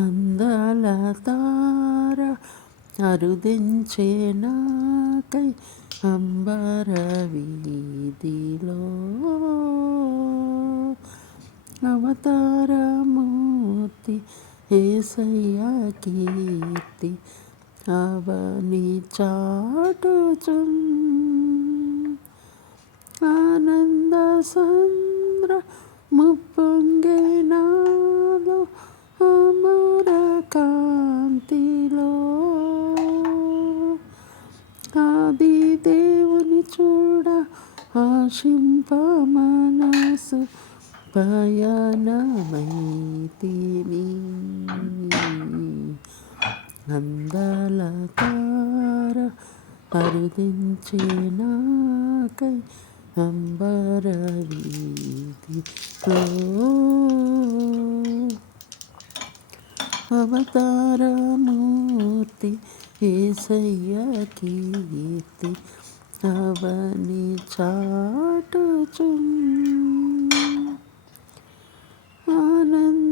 అందాల తార అరుదించే నాకై అంబర వీధిలో అవతారమూర్తి యేసయ్య కీర్తి అవని చాటుచున్ ఆనంద సంద్ర ముప్పొంగే నాలో అమర కాంతిలో ఆది దేవుని చూడ ఆశింప మనసు పయనమైతిని అందాల తార అరుదించే నాకై అంబర వీధిలో అవతారమూర్తి యేసయ్య కీర్తి అవని చాటుచున్ ఆనంద